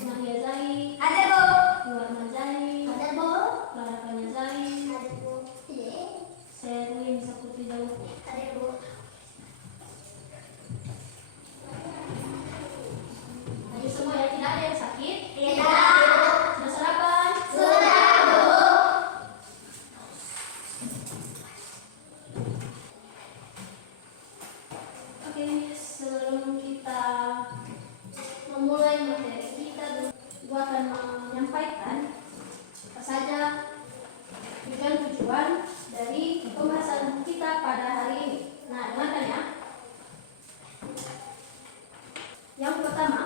Nahia Zahid, Ada Bu. Luarma Zahid, Ada Bu. Larakanya Zahid, Ada Bu. Iya. saya Win Saputi Jauh. Ada Bu. Ayo semua ya, tidak ada yang sakit. Tidak. Sudah sarapan? Sudah Bu. Oke, sebelum kita memulai materi kita, gua akan menyampaikan apa saja tujuan-tujuan dari pembahasan kita pada hari ini. Nah, dengarkan ya. Yang pertama,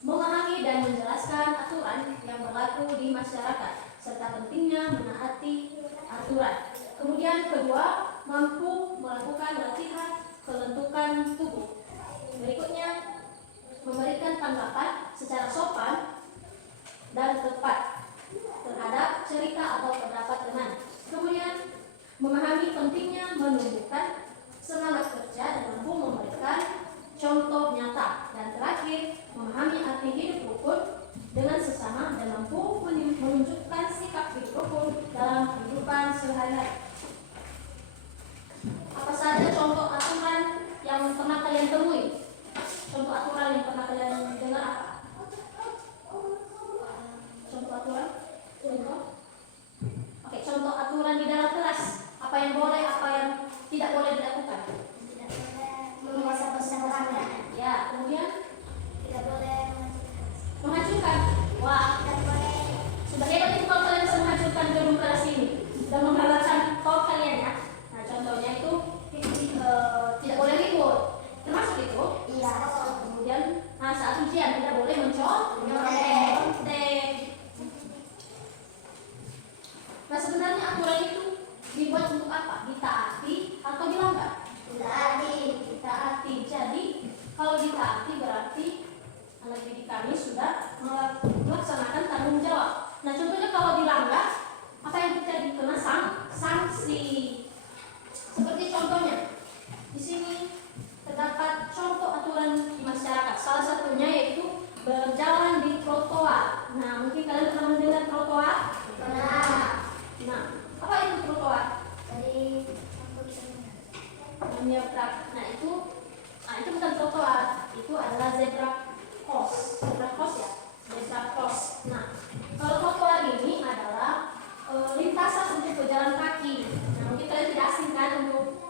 memahami dan menjelaskan aturan yang berlaku di masyarakat serta pentingnya menaati aturan. Kemudian kedua, mampu melakukan latihan kelentukan tubuh. Berikutnya, memberikan tanggapan secara sopan dan tepat terhadap cerita atau pendapat teman. Kemudian, memahami pentingnya menunjukkan semangat kerja dan mampu memberikan contoh nyata. Dan terakhir, memahami arti hidup rukun dengan sesama dan mampu menunjukkan sikap hidup rukun dalam kehidupan sehari-hari. Apa saja contoh aturan yang pernah kalian temui? Contoh aturan yang pernah kalian dengar apa? Contoh aturan? Contoh? Oke, contoh aturan di dalam kelas. Apa yang boleh, apa yang tidak boleh dilakukan? Tidak boleh menguasai orangnya. Ya, kemudian Tidak boleh menghancurkan. Wah, Tidak boleh. sudah hebat itu kalau kalian bisa menghancurkan gedung kelas ini dan menghalalkan kau kalian ya. Nah, contohnya itu tidak boleh libur, termasuk itu. Iya. Kemudian, nah saat ujian tidak boleh mencontek. Nah, sebenarnya aturan itu dibuat untuk apa? Ditaati atau dilanggar? Ditaati. Jadi, kalau ditaati berarti anak didik kami sudah melaksanakan tanggung jawab. Nah, contohnya kalau dilanggar, apa yang terjadi? Kena sanksi. Seperti contohnya, di sini terdapat contoh aturan di masyarakat. Salah satunya yaitu berjalan di trotoar. Nah, mungkin kalian pernah mendengar trotoar? Nah, apa itu trotoar? Menyeberang. Nah, itu bukan trotoar, itu adalah zebra cross. Zebra cross ya, zebra cross. Nah, kalau trotoar ini adalah lintasan untuk pejalan kaki. Nah, mungkin kalian tidak asing kan untuk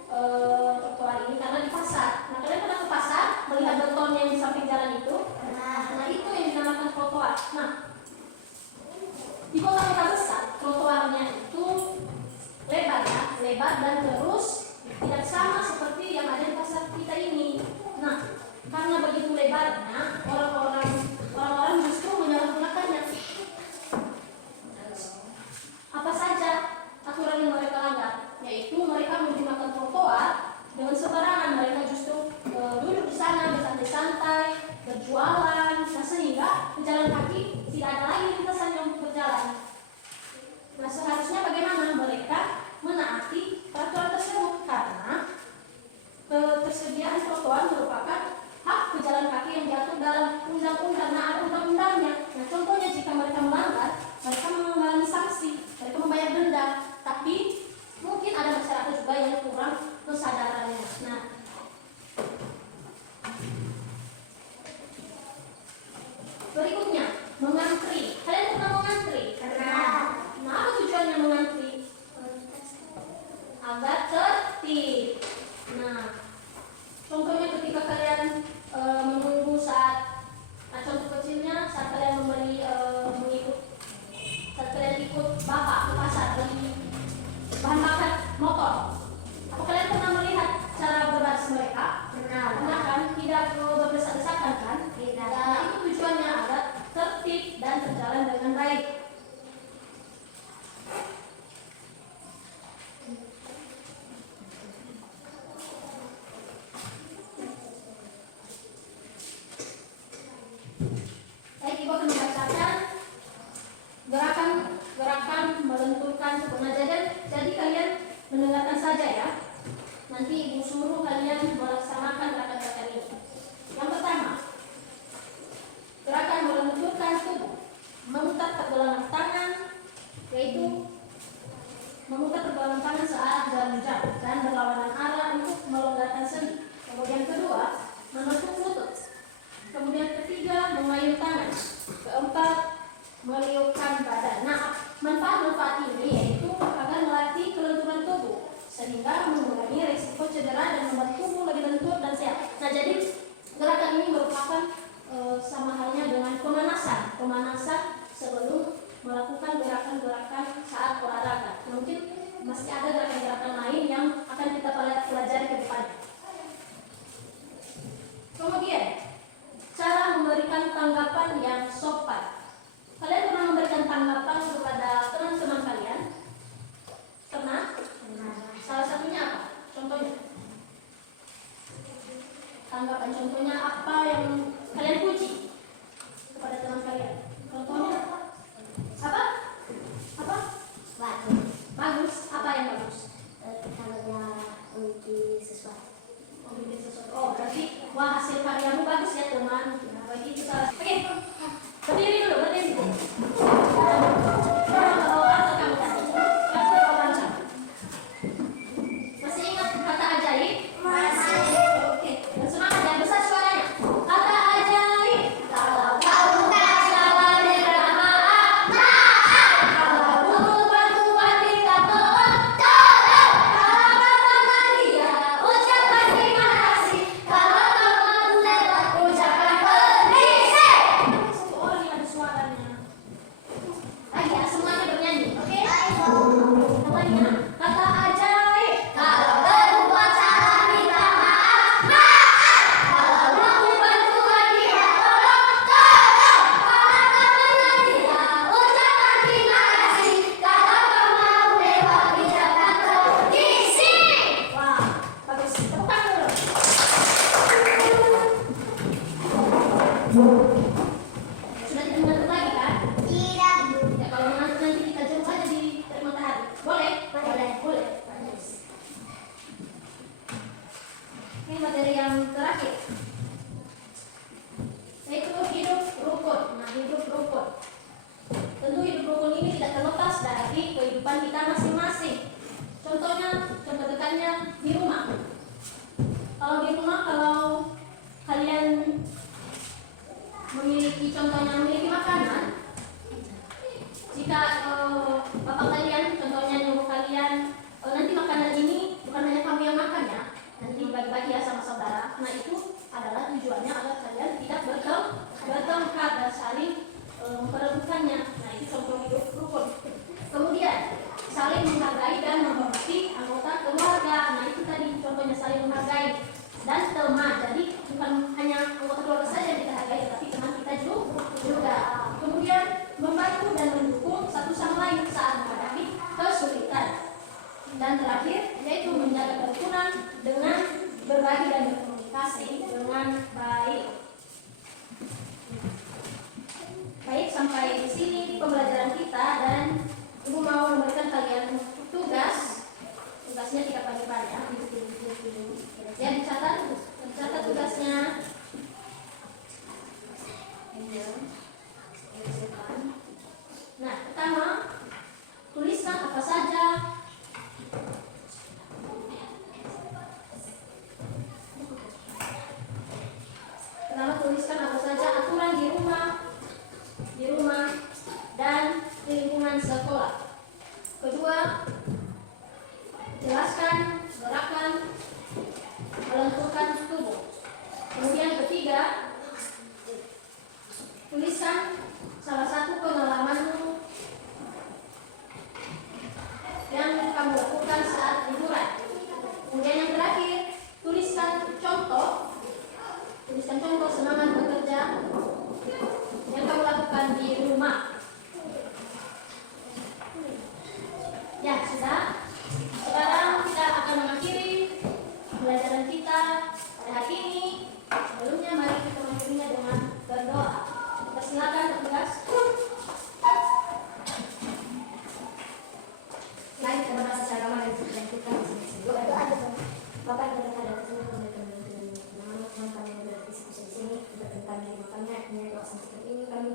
trotoar ini karena di pasar. Nah, kalian pernah ke pasar melihat beton yang di samping jalan itu? Nah, itu yang dinamakan trotoar. Nah, di kota-kota besar trotoarnya itu lebar ya, lebar dan terus tidak sama seperti yang ada di pasar kita ini. Nah, karena begitu lebarnya, orang-orang justru menyalahgunakannya. Apa saja aturan yang mereka langgar? Yaitu mereka menggunakan trotoar dengan sembarangan. Mereka justru duduk di sana bersantai-santai, berjualan, nah, sehingga pejalan kaki tidak ada lagi lintasan yang berjalan. Nah, seharusnya bagaimana mereka menaati peraturan tersebut karena ketersediaan trotoar merupakan hak pejalan kaki yang diatur dalam undang-undang. Nah, ada undang-undangnya. Nah, contohnya jika mereka melanggar, mereka mengalami sanksi, mereka membayar denda. Tapi mungkin ada masyarakat juga yang kurang kesadarannya. Nah, berikutnya mengantri. Kalian pernah mengantri? Nah, apa tujuannya mengantri? Agar tertib. Nah, contohnya ketika kalian menunggu saat, nah contoh kecilnya saat kalian saat kalian ikut bapak ke pasar beli bahan bakar motor. Apa kalian pernah melihat cara berbaris mereka? Pernah kan? Tidak berdesak-desakan kan? Nah, itu tujuannya agar tertib dan berjalan dengan baik. Baik, Ibu akan membacakan gerakan melenturkan tubuh. Nah, jadi kalian mendengarkan saja ya. Nanti Ibu suruh kalian melaksanakan gerakan-gerakan ini. Yang pertama, gerakan melenturkan mengayun tangan. Keempat, meliupkan badan. Nah, manfaat-manfaat ini yaitu akan melatih kelenturan tubuh sehingga mengurangi risiko cedera dan membuat tubuh lebih lentur dan sehat. Nah, jadi gerakan ini merupakan sama halnya dengan pemanasan sebelum melakukan gerakan-gerakan saat olahraga. Mungkin masih ada gerakan-gerakan lain yang akan kita pelajari ke depan. Kemudian, cara memberikan tanggapan yang sopan. Kalian pernah memberikan tanggapan kepada teman-teman kalian? Pernah? Salah satunya apa? Contohnya? Tanggapan contohnya apa yang kalian puji kepada teman kalian? Contohnya apa? Apa? Bagus. Bagus. Apa yang bagus? Kalau dia memiliki sesuatu. Memiliki sesuatu. Oh, berarti wah, hasil karyamu bagus ya teman. Nah, bagi itu salah. Oke. Berdiri dulu, berdiri dulu. Masih ingat kata ajaib? Masih. Oke. Dan semangat ya, besar suaranya. Kata ajaib. Kalau kau buka jalan bersama kalau guru bantuan kita tolong. Kalau bapak dia ucapkan terima kasih. Kalau kamu lewat ucapkan permisi. Satu orang yang ada suaranya. Lagi ya, semuanya bernyanyi. Oke? Katanya, kata ajaib. Kalau berbuat salah minta maaf. Kalau butuh bantuan dia tolong. Kalau kamu dia ucapkan terima kasih. Kalau kamu lewat ucapkan permisi. Wah, bagus. Tepuk tangan dulu. Sudah tidak mengantuk lagi kan? Tidak. Ya, kalau mengantuk nanti kita jauh aja di terik matahari. Boleh? Boleh. Boleh. Bagus. Ini materi yang terakhir. Yaitu hidup rukun. Nah, hidup rukun. Tentu hidup rukun ini tidak terlepas dari kehidupan kita masing-masing. Contohnya, contoh dekatnya di rumah. Kalau di rumah, kalau kalian memiliki contohnya memiliki makanan, jika bapak kalian contohnya nyuruh kalian nanti makanan ini bukan hanya kamu yang makan ya, nanti bagi-bagi ya sama saudara. Nah, itu adalah tujuannya agar kalian tidak bertengkar dan saling memperebutkannya. Nah, itu contoh hidup rukun. Kemudian saling menghargai dan menghormati anggota keluarga. Nah, itu tadi contohnya saling menghargai dan teman. Jadi bukan hanya anggota keluarga saja yang kita hargai, tetapi teman kita juga. Kemudian membantu dan mendukung satu sama lain saat menghadapi kesulitan. Dan terakhir yaitu menjaga kerukunan dengan berbagi dan berkomunikasi dengan baik. Baik, sampai di sini pembelajaran kita dan Ibu mau memberikan kalian tugas. Tugasnya 3 pagi-pagi ya. Ya, dicatat tugasnya. Nah, pertama, tuliskan apa saja aturan di rumah dan di lingkungan sekolah. Kedua, jelaskan gerakan melenturkan tubuh. Kemudian ketiga, tuliskan salah satu pengalamanmu yang kamu lakukan saat liburan. Kemudian yang terakhir, tuliskan contoh semangat bekerja yang kamu lakukan di rumah. Ya, sudah. Sekarang kita akan mengakhiri pembelajaran kita pada hari ini. Sebelumnya mari kita mengakhirinya dengan berdoa. Persilakan tugas. Mari kita berdoa secara agama dan kita masing-masing. Bapak yang berada di sini, kami berdiskusi di sini tentang diri makanya doa seperti ini kami